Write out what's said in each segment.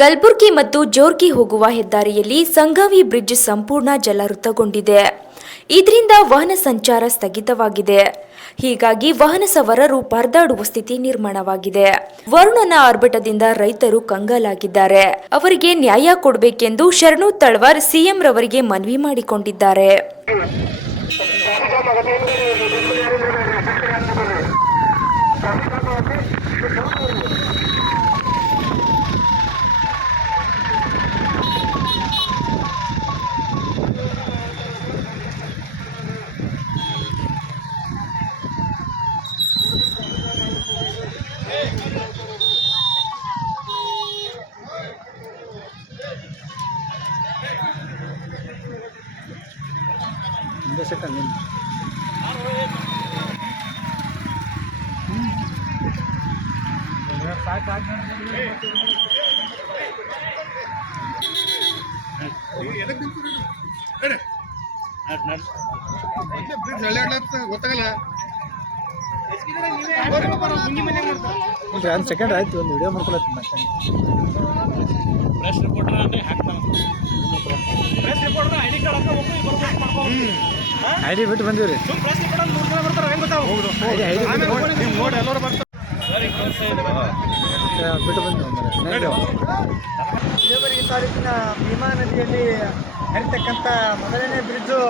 ಕಲಬುರಗಿ ಮತ್ತು ಜೋರ್ಗಿ ಹೋಗುವ ಹೆದ್ದಾರಿಯಲ್ಲಿ ಸಂಗಾವಿ ಬ್ರಿಡ್ಜ್ ಸಂಪೂರ್ಣ ಜಲಾವೃತಗೊಂಡಿದೆ. ಇದರಿಂದ ವಾಹನ ಸಂಚಾರ ಸ್ಥಗಿತವಾಗಿದೆ. ಹೀಗಾಗಿ ವಾಹನ ಸವಾರರು ಪರದಾಡುವ ಸ್ಥಿತಿ ನಿರ್ಮಾಣವಾಗಿದೆ. ವರುಣನ ಆರ್ಭಟದಿಂದ ರೈತರು ಕಂಗಾಲಾಗಿದ್ದಾರೆ. ಅವರಿಗೆ ನ್ಯಾಯ ಕೊಡಬೇಕೆಂದು ಶರಣು ತಳವಾರ್ ಸಿಎಂ ರವರಿಗೆ ಮನವಿ ಮಾಡಿಕೊಂಡಿದ್ದಾರೆ. ಸೆಕೆಂಡ್ ಆಯ್ತು ಒಂದು ವಿಡಿಯೋ ಮಾಡ್ಕೊಳತ್ತೀನಿ ಪ್ರೆಸ್ ರಿಪೋರ್ಟರ್ ಅಂದ್ರೆ ಹಾಕ್ತಾನೆ. ಪ್ರೆಸ್ ರಿಪೋರ್ಟರ್ ಐಡಿ ಕಾರ್ಡ್ ಅಂತ ಒಬ್ಬರು ಬರ್ಬೇಕು. ಐಡಿ ಬಿಟ್ಟು ಬಂದಿವ್ರಿ. ಪ್ರೆಸ್ ರಿಪೋರ್ಟರ್ 3 ಜನ ಬರ್ತಾರೆ, ಹೆಂಗ್ ಗೊತ್ತಾವ? ನೀವು ನೋಡಿ ಎಲ್ಲರೂ ಬರ್ತಾರೆ. ಬಿಟ್ಟು ಬಂದು ದೇವರಿಗೆ ತಾಲೂಕಿನ ಭೀಮಾ ನದಿಯಲ್ಲಿ ಹರಿತಕ್ಕಂಥ ಮೊದಲನೇ ಬ್ರಿಡ್ಜು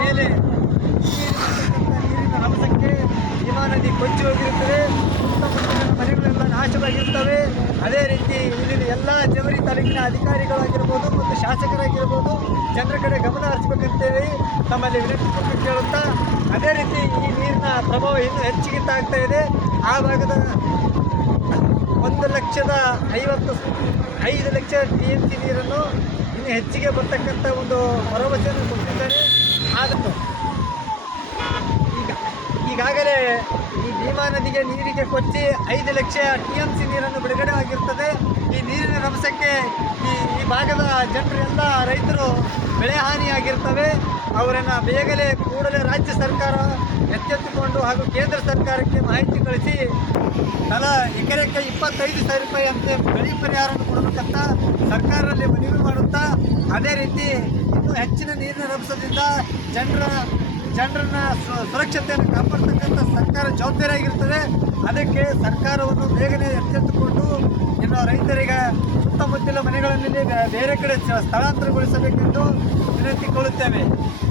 ಮೇಲೆ ನೀರಿನ ರಭಸಕ್ಕೆ ಭೀಮಾ ನದಿ ಕೊಚ್ಚಿ ಹೋಗಿರುತ್ತದೆ. ಸುತ್ತಮುತ್ತಲಿನ ಮನೆಗಳೆಲ್ಲ ನಾಶವಾಗಿರ್ತವೆ. ಅದೇ ರೀತಿ ಇಲ್ಲಿನ ಎಲ್ಲ ಜವರಿ ತಾಲೂಕಿನ ಅಧಿಕಾರಿಗಳಾಗಿರ್ಬೋದು ಮತ್ತು ಶಾಸಕರಾಗಿರ್ಬೋದು ಜನರ ಕಡೆ ಗಮನ ಹರಿಸಬೇಕಂತೇಳಿ ತಮ್ಮಲ್ಲಿ ವಿನಂತಿ ಕೇಳುತ್ತಾ, ಅದೇ ರೀತಿ ಈ ನೀರಿನ ಪ್ರಭಾವ ಇನ್ನೂ ಹೆಚ್ಚಿಗಿಂತ ಆಗ್ತಾ ಇದೆ. ಆ ಭಾಗದ 1,50,5 ಲಕ್ಷ TMC ನೀರನ್ನು ಇನ್ನು ಹೆಚ್ಚಿಗೆ ಬರ್ತಕ್ಕಂಥ ಒಂದು ಭರವಸೆಯನ್ನು ಕೊಟ್ಟಿದ್ದಾರೆ. ಆದರೂ ಈಗಾಗಲೇ ಈ ಭೀಮಾ ನದಿಗೆ ನೀರಿಗೆ ಕೊಚ್ಚಿ 5 ಲಕ್ಷ TMC ನೀರನ್ನು ಬಿಡುಗಡೆ ಆಗಿರ್ತದೆ. ಈ ನೀರಿನ ರಭಸಕ್ಕೆ ಈ ಭಾಗದ ಜನರೆಲ್ಲ ರೈತರು ಬೆಳೆ ಹಾನಿಯಾಗಿರ್ತವೆ. ಅವರನ್ನು ಬೇಗನೆ ಕೂಡಲೇ ರಾಜ್ಯ ಸರ್ಕಾರ ಎಚ್ಚೆತ್ತುಕೊಂಡು ಹಾಗೂ ಕೇಂದ್ರ ಸರ್ಕಾರಕ್ಕೆ ಮಾಹಿತಿ ಕಳಿಸಿ ತಲಾ ಎಕರೆಕ್ಕೆ 25,000 ರೂಪಾಯಿ ಅಂತೆ ಬೆಳೆ ಪರಿಹಾರವನ್ನು ಕೊಡಬೇಕಂತ ಸರ್ಕಾರದಲ್ಲಿ ಮನವಿ ಮಾಡುತ್ತಾ, ಅದೇ ರೀತಿ ಇನ್ನೂ ಹೆಚ್ಚಿನ ನೀರಿನ ರಭಸದಿಂದ ಜನರನ್ನ ಸುರಕ್ಷತೆಯನ್ನು ಕಾಪಾಡ್ತಕ್ಕಂಥ ಸರ್ಕಾರ ಜವಾಬ್ದಾರಿಯಾಗಿರ್ತದೆ. ಅದಕ್ಕೆ ಸರ್ಕಾರವನ್ನು ಬೇಗನೆ ಎಚ್ಚೆತ್ತುಕೊಂಡು ಇನ್ನು ರೈತರಿಗೆ ಸುತ್ತಮುತ್ತಲ ಮನೆಗಳಲ್ಲಿ ಬೇರೆ ಕಡೆ ಸ್ಥಳಾಂತರಗೊಳಿಸಬೇಕೆಂದು ವಿನಂತಿಕೊಳ್ಳುತ್ತೇವೆ.